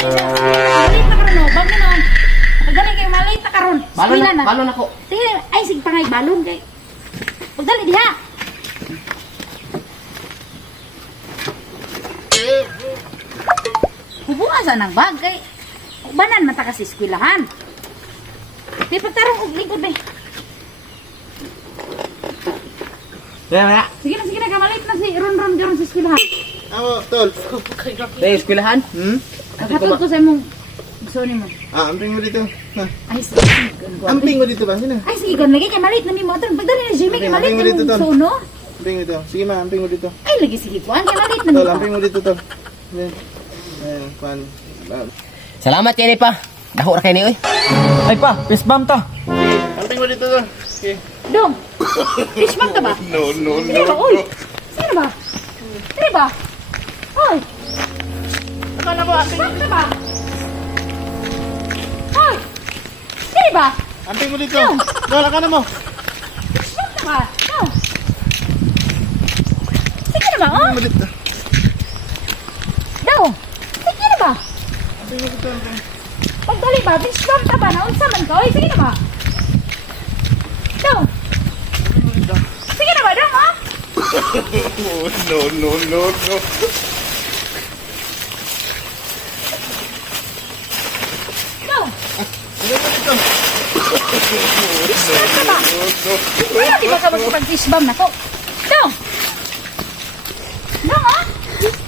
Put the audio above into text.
Malit na karon no, bag na. Pagdali kay malit na karon. Balon ako. Sige, ay sige pangay balon kay. Pagdali diha. Hubuasan ng bag kay. Banan man ta kasi eskwelahan. Di pagtarong og lingkod be. Kaya. Sige na kamalit na si Ron Joron sa eskwelahan. Ako, tol. Dahil eskwelahan? Katod ko sa imong gusto nimo. Amping mo dito. Ha? Ay sige. Amping mo dito ba? Sino? Ay sige, gan lagi kay malit na nimo atong pagdali na Jimmy kay malit Amping mo na dito, mo tol. suno. Amping mo dito. Sige ma, amping mo dito. Ay lagi sige kuan kay malit na Tol, nimo. amping mo dito, tol. Ayan. Ayan, pan. Salamat kay ni pa. Dako ra kay ni oy. Ay pa, fist bump ta. Amping mo dito, tol. Okay. Dong. Fishman ka ba? No. Sige ba, oy. Sige ba? Sige ba? Oy. Akala ko, amping. Fishman ka ba? Oy. Sige ba? Amping mo dito. Tol, akala mo. Fishman ka ba? No. Sige na ba, oh? Amping mo dito. Daw. Sige na ba? Amping mo dito, amping. Pagdali ba, fishman ka ba? Naunsa man ka? Oy, sige na ba? Daw. Sige na ba, dong, ha? No. Daw. Amping mo dito. Fishman ka ba? Wala, di ba ka magpag-fishbomb na to?